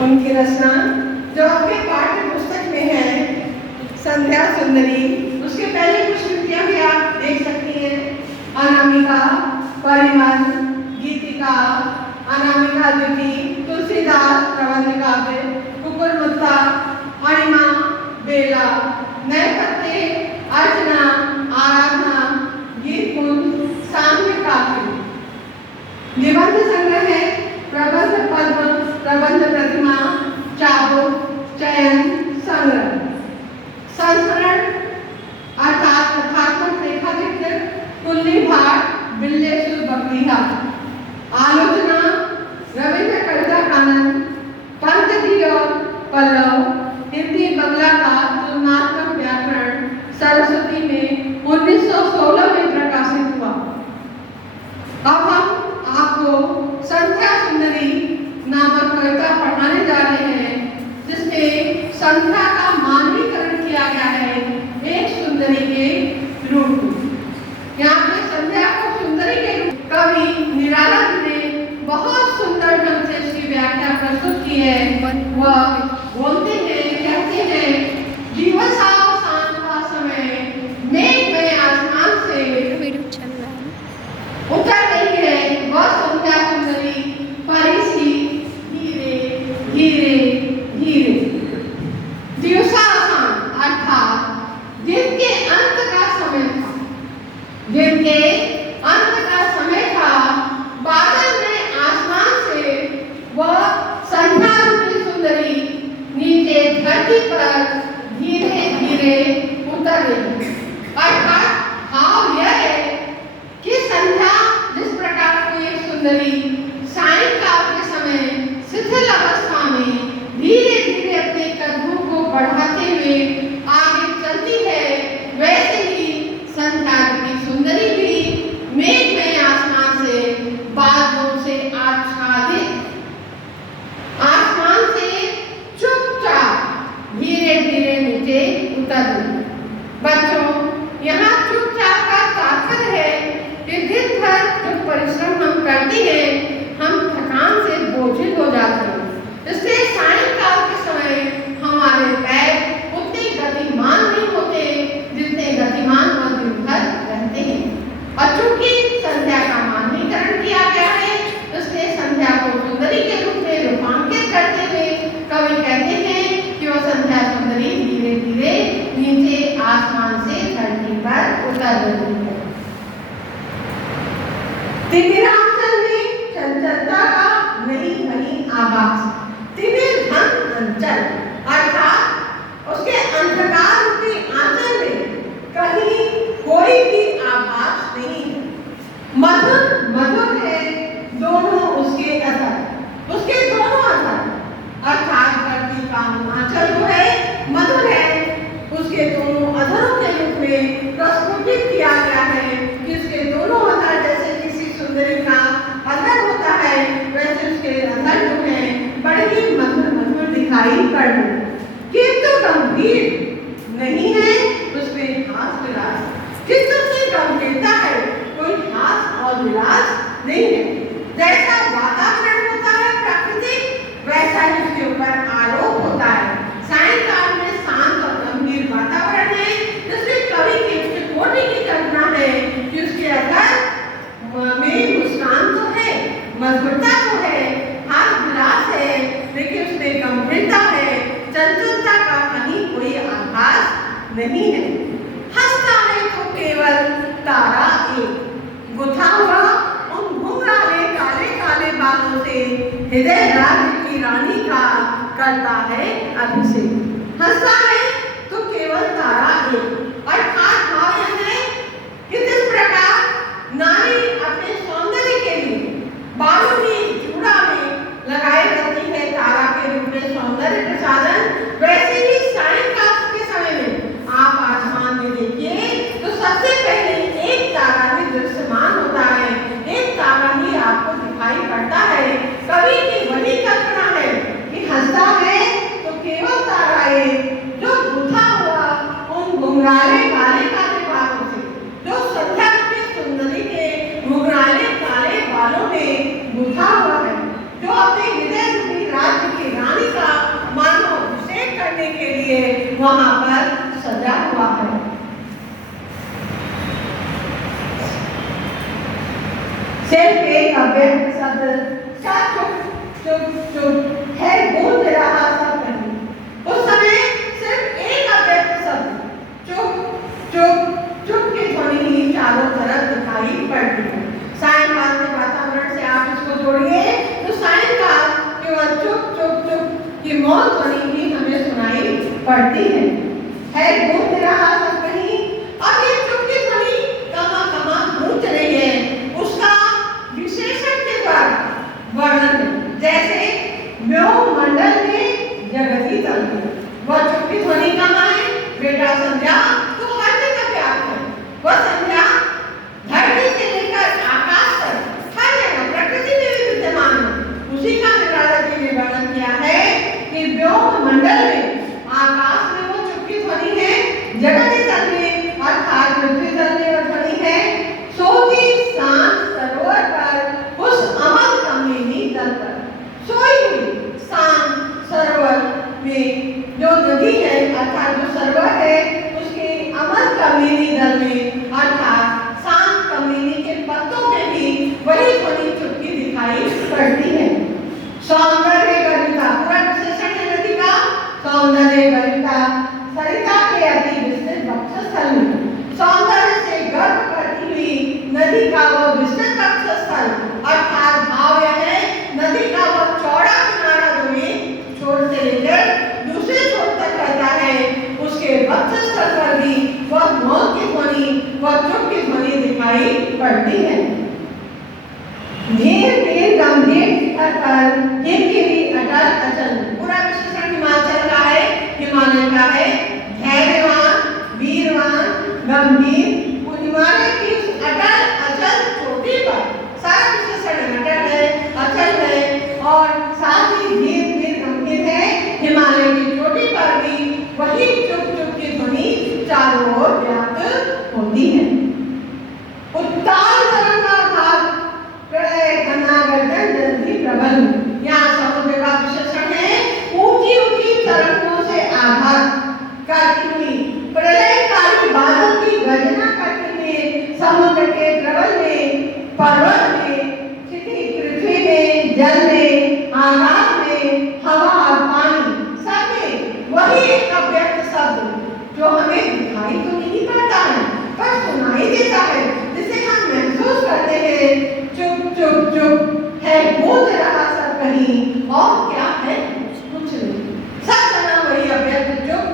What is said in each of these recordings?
उनकी रचना जो आपके पाठ्य पुस्तक में है संध्या सुंदरी, उसके पहले कुछ कृतियां भी आप देख सकती हैं। अनामिका, परिमल, गीतिका, अनामिका द्विती, तुलसीदास प्रबंध काव्य, कुकुरमुत्ता, अणिमा, बेला, नए पत्ते, अर्चना, आराधना, गीत कुंज, साम्य काव्य। निबंध संग्रह है प्रबंध पद्म, प्रबंध प्रतिमा, चाबुक, चयन, संग्रह। संस्करण अर्थात कथात्मक रेखाचित्र कुल्ली भाट, बिल्लेसुर बकरीहा। आलोचना रविंद्र कविता कानन, पंत और पल्लव, हिंदी बंगला का तुलनात्मक व्याकरण, सरस्वती में 1916 में प्रकाशित हुआ। अब हम आपको संध्या सुंदरी नामक कविता पढ़ाने जा रहे हैं, जिसमें संध्या का मानवीकरण किया गया है एक सुंदरी के रूप में। यहाँ पे संध्या को सुंदरी के रूप कवि निराला जी ने बहुत सुंदर ढंग से इसकी व्याख्या प्रस्तुत की है। वह बोलते हैं, कहते हैं, जीवसाव शाम का समय मेघ में आसमान से उतर रही है वह संध्या सुंदरी परिसी धीरे धीरे धीरे। दिवसावसान अर्थात जिनके अंत का समय था, जिनके अंत का समय था, बादल में आसमान से वह संध्या रूपी सुंदरी नीचे धरती पर धीरे धीरे उतर रही। अर्थात भाव यह है कि संध्या जिस प्रकार की एक सुंदरी सायंकाल के समय शिथिल अवस्था में धीरे धीरे अपने कदमों को बढ़ाते हुए आगे चलती है, वैसे ही संध्या की सुंदरी भी मेघ में आसमान से बादलों से आच्छादित आसमान से चुपचाप धीरे धीरे नीचे उतर रही। बच्चों, यहाँ चुपचाप का तात्पर्य है कि दिन भर जो परिश्रम हम करते हैं, हम थकान से बोझिल हो जाते हैं। इसलिए सायंकाल के समय हमारे पैर उतने गतिमान नहीं होते जितने गतिमान वह दिन भर रहते हैं। और चूंकि संध्या का मानवीकरण किया गया है, इसलिए संध्या को सुंदरी के रूप में रूपांकित करते हुए कवि कहते हैं कि वह संध्या सुंदरी धीरे धीरे नीचे आसमान से धरती पर उतर रही है। तिमिरांचल में चंचलता का नई नई आभास। तिमिर धन अंचल अर्थात उसके अंधकार रूपी आंचल में कहीं कोई भी आभास नहीं है। मधुर मधुर है दोनों उसके अधर, उसके दोनों अधर अर्थात धरती का आंचल जो है मधुर है, उसके दोनों अधरों के रूप में प्रस्तुत किया गया है कि उसके दोनों अधर जैसे किसी सुंदरी का अधर होता है, वैसे उसके अधर जो है बड़े ही मधुर मधुर दिखाई पड़ते, किंतु गंभीर नहीं है उसमें हास विलास। किंतु उसमें गंभीरता है, कोई हास और विलास नहीं है। जैसा वातावरण होता है प्राकृतिक, वैसा ही उसके ऊपर आरोप होता है। सायंकाल में शांत और गंभीर वातावरण है, इसलिए कवि की कोटि की कल्पना है कि उसके अधर में मुस्कान तो है, मधुरता तो है, हास विलास है, लेकिन उसमें गंभीरता है, चंचलता का कहीं कोई आभास नहीं है। हंसता है तो केवल तारा एक, गुथा हुआ उन घुंघराले काले काले बालों से हृदय राज्य की रानी का करता है अभिषेक। हंसता है तो केवल तारा एक, अर्थात भाव यह है कि जिस प्रकार नारी अपने सौंदर्य के लिए बालों की चूड़ा में लगाए रहती है तारा के रूप में सौंदर्य प्रसाधन, वैसे ही सायंकाल के समय में आप आसमान में देखिए तो सबसे पहले एक तारा ही दृश्यमान होता है, एक तारा ही आपको दिखाई पड़ता है। कवि की वही कल्पना है कि हंसता है तो केवल तारा एक, जो गुथा हुआ उन घुंघराले वहां पर सजा हुआ है। सिर्फ एक अव्यक्त शब्द चुप चुप चुप है गूंज रहा सब कहीं। उस समय सिर्फ एक अव्यक्त शब्द चुप चुप चुप की ध्वनि ही चारों तरफ दिखाई पड़ती है। सायंकाल के वातावरण से आप इसको जोड़िए तो सायंकाल केवल चुप चुप चुप की मौन ध्वनि ही हमें सुनाई पड़ती है गूंज रहा सब कहीं। अब ये चुप की ध्वनि कहाँ कहाँ गूंज रही है उसका विशेषण के द्वारा वर्णन, जैसे व्योम मंडल में जगती तल में वह चुप की ध्वनि कहाँ है बेटा? संध्या तो हर जगह व्याप्त है। वह संध्या धरती से लेकर आकाश तक हर जगह प्रकृति में भी विद्यमान है। उसी का विराट जी ने वर्णन किया है कि व्योम मंडल में आकाश में वो चुप की ध्वनि है, जगती तल में अर्थात पृथ्वी तल में वह ध्वनि है। सोती शांत सरोवर पर उस अमल कमलिनी तल पर सोई हुई शांत सरोवर में जो नदी है अर्थात जो सरोवर है उसके अमल कमलिनी दल में अर्थात शांत कमलिनी के पत्तों में भी वही ध्वनि चुपकी दिखाई पड़ती है। सौंदर्य गरिता पूरा विशेषण है नदी का। सौंदर्य गरिता सरिता के अति विस्तृत वक्षस्थल में सौंदर्य से गर्व करती हुई नदी का वह विस्तृत वक्षस्थल अर्थात भाव यह है नदी का वह चौड़ा किनारा जो एक छोर से लेकर दूसरे छोर तक रहता है उसके वक्षस्थल पर भी वह मौन की ध्वनि वह चुप की ध्वनि दिखाई पड़ती है। धीर धीर गंभीर शिखर पर हिमगिरी अटल अचल पूरा विशेषण हिमाचल का है, हिमालय का है। धैर्यवान वीरवान गंभीर हिमालय की अटल अचल चोटी पर सारा विशेषण अटल है अचल है और साथ ही धीर धीर गंभीर है। हिमालय की चोटी पर भी वही चुप चुप की ध्वनि चारों ओर व्याप्त होती है। उत्ताल तरंग का भाग प्रलय घना गर्जन जल्दी प्रबल यहाँ समुद्र का विशेषण है। ऊंची ऊंची तरंगों से आघात करती हुई प्रलयकारी बादल की गर्जना करते हुए समुद्र के प्रबल में पर्वत में पृथ्वी में जल में आकाश में हवा और पानी सब में वही एक अव्यक्त शब्द जो हमें दिखाई तो नहीं पड़ता है पर सुनाई देता है जिसे हम महसूस करते हैं। चुप चुप चुप है गूंज रहा सब कहीं और क्या है कुछ नहीं। सब जगह वही अव्यक्त चुप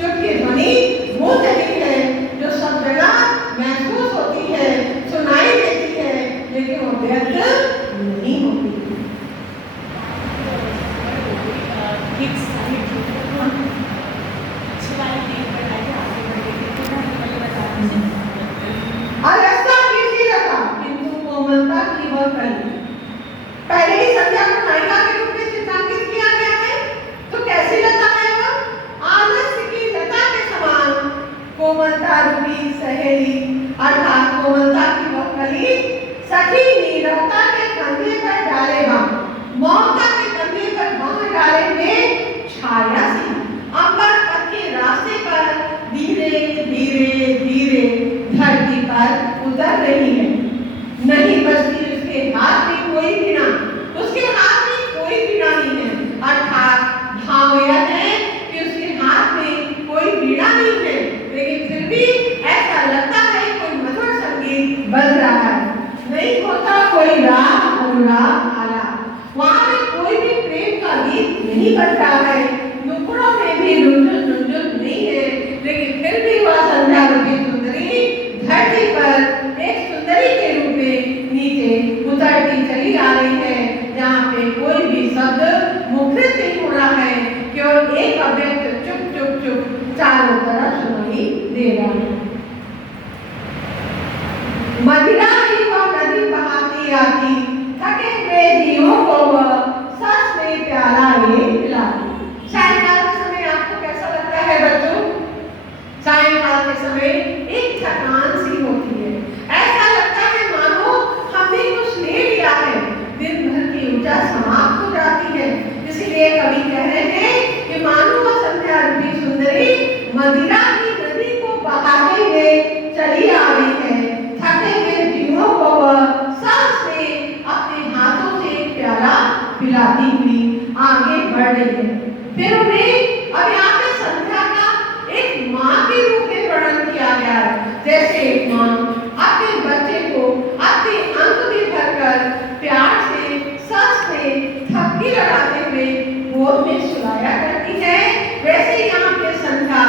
चुप की ध्वनि गूंज रही है जो सब जगह महसूस होती है सुनाई देती है लेकिन वो व्यक्त नहीं होती। अरस्ता किसी लता किंतु कोमलता की वह कली। पहले ही संध्या को नायिका के रूप में चित्रांकित किया गया है तो कैसी लता है वह? आलस्य की लता के समान कोमलता रूपी सहेली अर्थात कोमलता की वह कली सखी नीरवता के कंधे पर डालेगा ममता के कंधे पर बांह डाले हुए छाया सी अंबर पथ के रास्ते पर धीरे धीरे धीरे धरती पर उतर रही है। नहीं बचती उसके हाथ में कोई वीणा, उसके हाथ में कोई वीणा नहीं है अर्थात भाव यह है कि उसके हाथ में कोई वीणा नहीं है लेकिन फिर भी ऐसा लगता है कोई मधुर संगीत बज रहा है। नहीं होता कोई राग अनुराग आलाप वहाँ में कोई भी प्रेम का गीत नहीं बज रहा है। नुक्कड़ों में भी रुंझुन रुंझुन नहीं है लेकिन फिर भी वह संध्या रूपी सुंदरी धरती पर एक सुंदरी के रूप में नीचे उतरती चली आ रही है जहाँ पे कोई भी शब्द मुखरित नहीं हो रहा है केवल एक अव्यक्त चुप चुप चुप चारों तरफ सुनाई दे रहा है। मदिरा की वह नदी बहाती आती थके हुए जीवों को वह सच में प्याला ये पिलाती। सायंकाल के समय आपको कैसा लगता है बच्चों? सायंकाल पीढ़ी आगे बढ़ रही है। फिर उन्हें अब यहाँ पे संध्या का एक माँ के रूप में वर्णन किया गया है। जैसे एक माँ अपने बच्चे को अपने अंग में भरकर प्यार से सस से थपकी लगाते हुए गोद में सुलाया करती है, वैसे यहाँ पे संध्या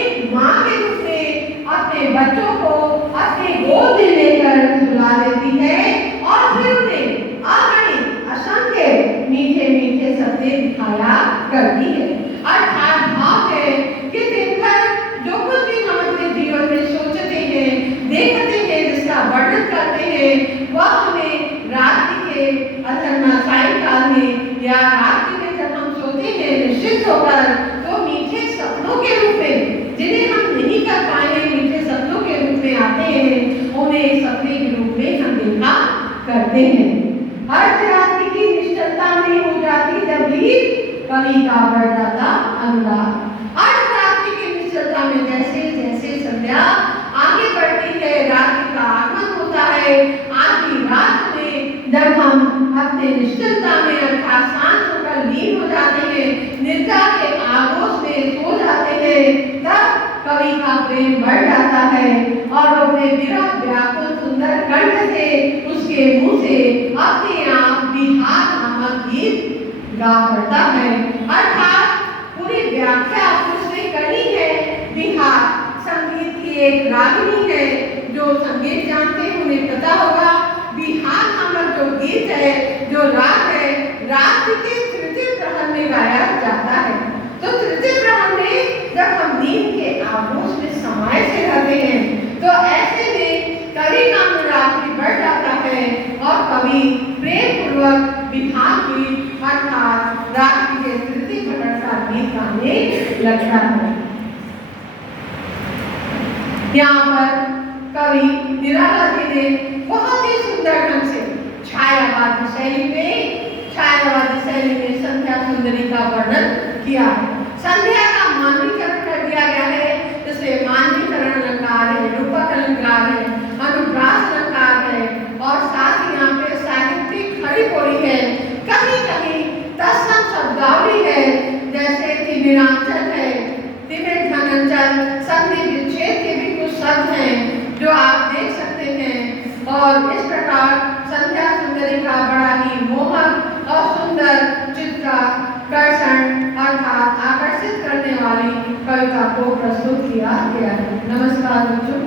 एक माँ के रूप में अपने बच्चों को अपने गोद में लेकर सुला देती है और फिर उन्हें अगणित असंख्य मीठे मीठे सपने दिखाया करती है। अर्थात भाव है कि दिन भर जो कुछ भी हम अपने जीवन में सोचते हैं, देखते हैं, जिसका वर्णन करते हैं, वह हमें रात्रि के अथवा सायंकाल में या रात्रि में जब हम सोते हैं निश्चित होकर तो मीठे सपनों के रूप में, जिन्हें हम नहीं कर पाए मीठे सपनों के रूप में आते हैं, उन्हें सपने के रूप में हम देखा करते हैं। अर्धरात्रि की निश्चलता में हो जाती जब भी कवि का बढ़ जाता अनुराग। अर्धरात्रि की निश्चलता में जैसे जैसे संध्या आगे बढ़ती है, रात्रि का आगमन होता है, आधी रात में जब हम अपने निश्चलता में अर्थात शांत होकर लीन हो जाते हैं, निद्रा के आगोश में सो जाते हैं, तब कवि का प्रेम बढ़ जाता है और अपने विरह व्याकुल सुंदर कंठ से उसके मुंह से अपने आप बिहार नामक गीत गा पड़ता है। अर्थात पूरी व्याख्या उसने करी है। बिहार संगीत की एक रागिनी है, जो संगीत जानते हैं उन्हें पता होगा। बिहार नामक जो गीत है, जो राग है, रात के तृतीय प्रहर में गाया जाता है। तो तृतीय प्रहर में जब हम नींद के आगोश में समाये से रहते हैं, तो ऐसे में कवि का अनुराग भी बढ़ जाता है और कवि प्रेम पूर्वक बिहार की अर्थात रात्रि के तृतीय प्रहर का गीत गाने लगता है। यहाँ पर कवि निराला जी ने बहुत ही सुंदर ढंग से छायावादी शैली में संध्या सुंदरी का वर्णन किया। संध्या का मानवीकरण कर दिया गया है, जिसमें मानवीकरण अलंकार है, रूपक अलंकार है, अनुप्रास अलंकार है और साथ ही यहाँ पे साहित्यिक खड़ी बोली है। कहीं कहीं तत्सम शब्दावली है, जैसे तिमिरांचल है, तिमिर धनंजल, संधि विच्छेद के भी कुछ शब्द हैं जो आप देख सकते हैं। और इस प्रकार संध्या सुंदरी का बड़ा ही मोहक और सुंदर चित्ताकर्षण अर्थात आकर्षित करने वाली कविता को प्रस्तुत किया गया है। नमस्कार बच्चों।